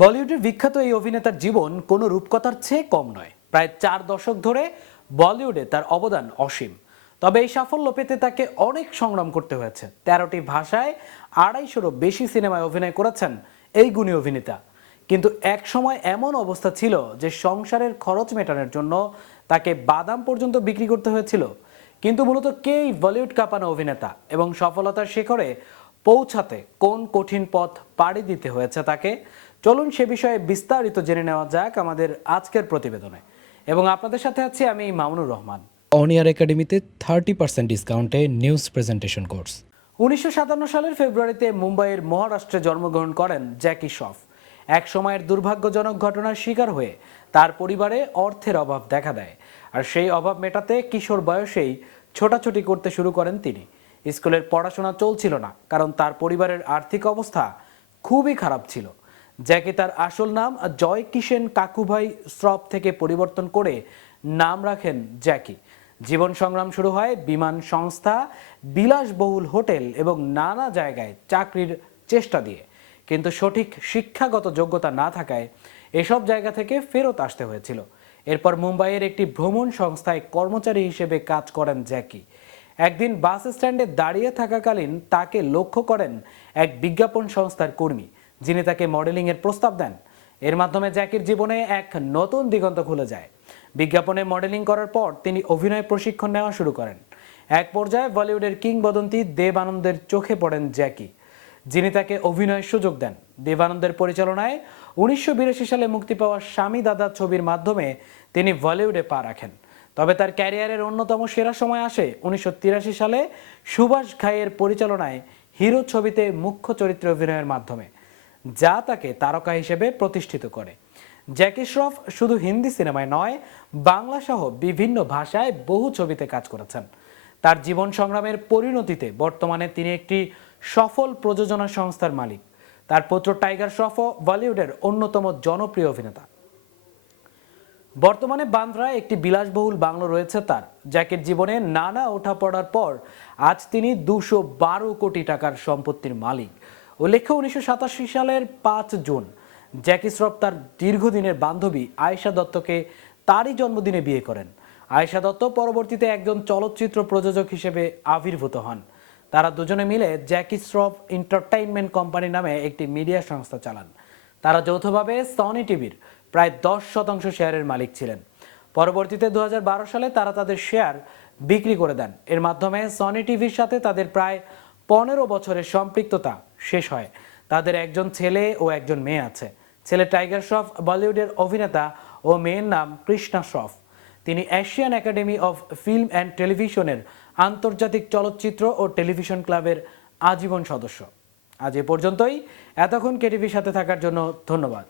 বলিউডের বিখ্যাত এই অভিনেতার জীবন কোনো রূপকথার চেয়ে কম নয়। প্রায় চার দশক ধরে বলিউডে তার অবদান অসীম। তবে এই সাফল্য পেতে তাকে অনেক সংগ্রাম করতে হয়েছে। তেরোটি ভাষায় আড়াইশোরও বেশি সিনেমায় অভিনয় করেছেন এই গুণী অভিনেতা। কিন্তু এক সময় এমন অবস্থা ছিল যে সংসারের খরচ মেটানোর জন্য তাকে বাদাম পর্যন্ত বিক্রি করতে হয়েছিল। কিন্তু মূলত কেই বলিউড কাঁপানো অভিনেতা এবং সফলতার শিখরে পৌঁছাতে কোন কঠিন পথ পাড়ি দিতে হয়েছে তাকে চলুন সে বিষয়ে বিস্তারিত জেনে নেওয়া যাক আমাদের আজকের প্রতিবেদনে। এবং আপনাদের সাথে আছি আমি মামুনুর রহমান। অনিয়ার একাডেমিতে থার্টি পার্সেন্ট ডিসকাউন্টে নিউজ প্রেজেন্টেশন কোর্স। উনিশশো সাতান্ন সালের ফেব্রুয়ারিতে মুম্বাইয়ের মহারাষ্ট্রে জন্মগ্রহণ করেন জ্যাকি শফ। এক সময়ের দুর্ভাগ্যজনক ঘটনার শিকার হয়ে তার পরিবারে অর্থের অভাব দেখা দেয়। আর সেই অভাব মেটাতে কিশোর বয়সেই ছোটাছুটি করতে শুরু করেন তিনি। স্কুলের পড়াশোনা চলছিল না কারণ তার পরিবারের আর্থিক অবস্থা খুবই খারাপ ছিল। জ্যাকি তার আসল নাম জয় কিষেন কাকুভাই শ্রফ থেকে পরিবর্তন করে নাম রাখেন জ্যাকি। জীবন সংগ্রাম শুরু হয় বিমান সংস্থা, বিলাসবহুল হোটেল এবং নানা জায়গায় চাকরির চেষ্টা দিয়ে। কিন্তু সঠিক শিক্ষাগত যোগ্যতা না থাকায় এসব জায়গা থেকে ফেরত আসতে হয়েছিল। এরপর মুম্বাইয়ের একটি ভ্রমণ সংস্থায় কর্মচারী হিসেবে কাজ করেন জ্যাকি। একদিন বাস স্ট্যান্ডে দাঁড়িয়ে থাকাকালীন তাকে লক্ষ্য করেন এক বিজ্ঞাপন সংস্থার কর্মী। যিনি তাকে মডেলিংয়ের প্রস্তাব দেন। এর মাধ্যমে জ্যাকির জীবনে এক নতুন দিগন্ত খুলে যায়। বিজ্ঞাপনে মডেলিং করার পর তিনি অভিনয় প্রশিক্ষণ নেওয়া শুরু করেন। এক পর্যায়ে বলিউডের কিংবদন্তি দেব আনন্দের চোখে পড়েন জ্যাকি, যিনি তাকে অভিনয়ের সুযোগ দেন। দেবানন্দের পরিচালনায় উনিশশো বিরাশি সালে মুক্তি পাওয়া স্বামী দাদা ছবির মাধ্যমে তিনি বলিউডে পা রাখেন। তবে তার ক্যারিয়ারের অন্যতম সেরা সময় আসে উনিশশো তিরাশি সালে সুভাষ ঘাইয়ের পরিচালনায় হিরো ছবিতে মুখ্য চরিত্রে অভিনয়ের মাধ্যমে। যা তাকে তারকা হিসেবে প্রতিষ্ঠিত করে। জ্যাকি শ্রফ শুধু হিন্দি সিনেমায় নয় বাংলা সহ বিভিন্ন ভাষায় বহু ছবিতে কাজ করেছেন। তার জীবন সংগ্রামের পরিণতিতে বর্তমানে তিনি একটি সফল প্রযোজনা সংস্থার মালিক। তার পুত্র টাইগার শ্রফও বলিউডের অন্যতম জনপ্রিয় অভিনেতা। বর্তমানে বান্দ্রায় একটি বিলাসবহুল বাংলো রয়েছে তার। জ্যাকের জীবনে নানা ওঠা পড়ার পর আজ তিনি দুশো কোটি টাকার সম্পত্তির মালিক। উল্লেখ্য, উনিশশো সাতাশি সালের পাঁচ জুন, জ্যাকি শ্রফ তার দীর্ঘদিনের বান্ধবী আয়েশা দত্তকে তারই জন্মদিনে বিয়ে করেন। আয়েশা দত্ত পরবর্তীতে একজন চলচ্চিত্র প্রযোজক হিসেবে আবির্ভূত হন। তারা দুজনে মিলে জ্যাকি শ্রফ এন্টারটেইনমেন্ট কোম্পানি নামে একটি মিডিয়া সংস্থা চালান। তারা যৌথভাবে সনি টিভির প্রায় দশ শতাংশ শেয়ারের মালিক ছিলেন। পরবর্তীতে দু হাজার বারো সালে তারা তাদের শেয়ার বিক্রি করে দেন। এর মাধ্যমে সনি টিভির সাথে তাদের প্রায় পনেরো বছরের সম্পৃক্ততা শেষ হয়। তাদের একজন ছেলে ও একজন মেয়ে আছে। ছেলে টাইগার শ্রফ, বলিউডের অভিনেতা ও মেয়ের নাম কৃষ্ণা শ্রফ। তিনি Asian academy of film and টেলিভিশনের আন্তর্জাতিক চলচ্চিত্র ও টেলিভিশন ক্লাবের আজীবন সদস্য। আজ এ পর্যন্তই। এতক্ষণ কেটিভির সাথে থাকার জন্য ধন্যবাদ।